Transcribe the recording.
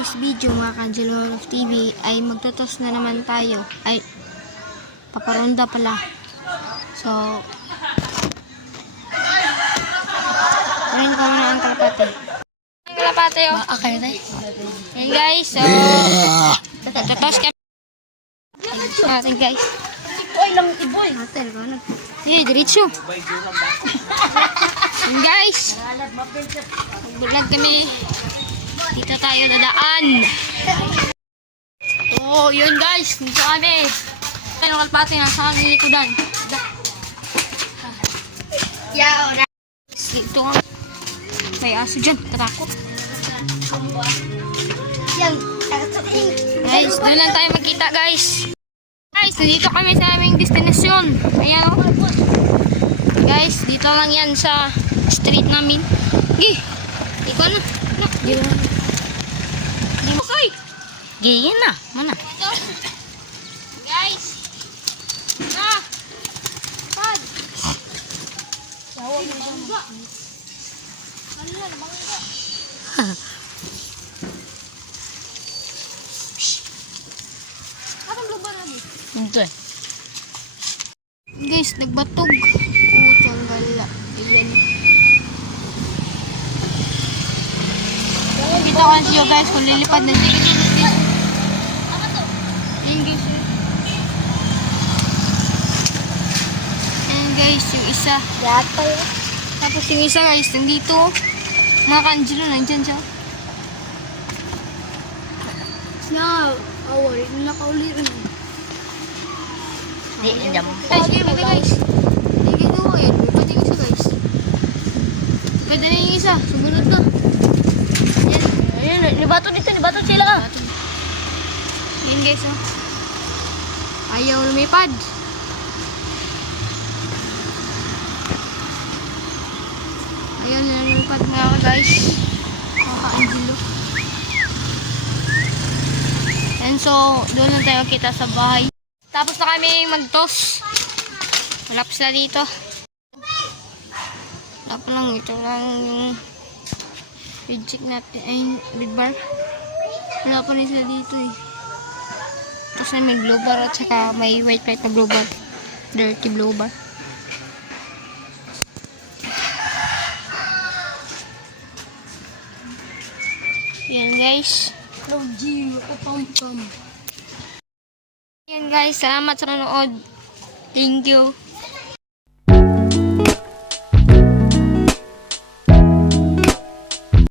today's video mga Kanjelo of TV ay magtotos na naman tayo. Ay, paparonda pala. So, rin ko muna ang kalapate. Ang kalapate oh. Okay na yan guys, so, totos ka. Atin guys. Iboy lang, iboy. Atin ko na. Eh, diretso. Yan guys. Magbulag kami. Dito tayo nadaan. Oh, yun guys. Dito kami. Tayo kalpate nga sa aking likudan. Yaw na. Dito nga. May aso dyan. Katakot. Yan. Guys, doon lang tayo magkita guys. Guys, nandito kami sa aming destinasyon. Ayan o. Guys, dito lang yan sa street namin. Gi! Ikaw na. Di ba? Di mo kay. Giyan na. Mana? Ito. Guys. Na. Pad. Tawag mo bangga. Kalan, bangga. Atang lubar na mo. Ito eh. Guys, nagbatog. Utang gala. Ayan. Kita ko siya guys kung lilipad na siya. Ayan guys. Ayan guys, yung isa. Yato. Tapos yung isa guys, nandito. Mga Kanjelo, nandyan siya. Na, awal. Nakauli rin. Di, jam. Guys, game guys. Hindi ginawa yan. Pwede yung isa guys. Pwede na yung isa. Sumunod na. Yan. Ayun, libato dito, libato sila. Yan guys oh. Ayaw lumipad. Ayaw na lumipad mga guys. Mga ka-Angelo. And so, doon lang tayo kita sa bahay. Tapos na kami mag-toss. Wala pa sila dito. Wala pa lang. Ito lang yung reject natin. Ay, red bar. Wala pa rin sila dito eh. Tapos na may blue bar at saka may white na blue bar. Dirty blue bar. Yan guys. Yan guys, salamat sa nanood. Thank you.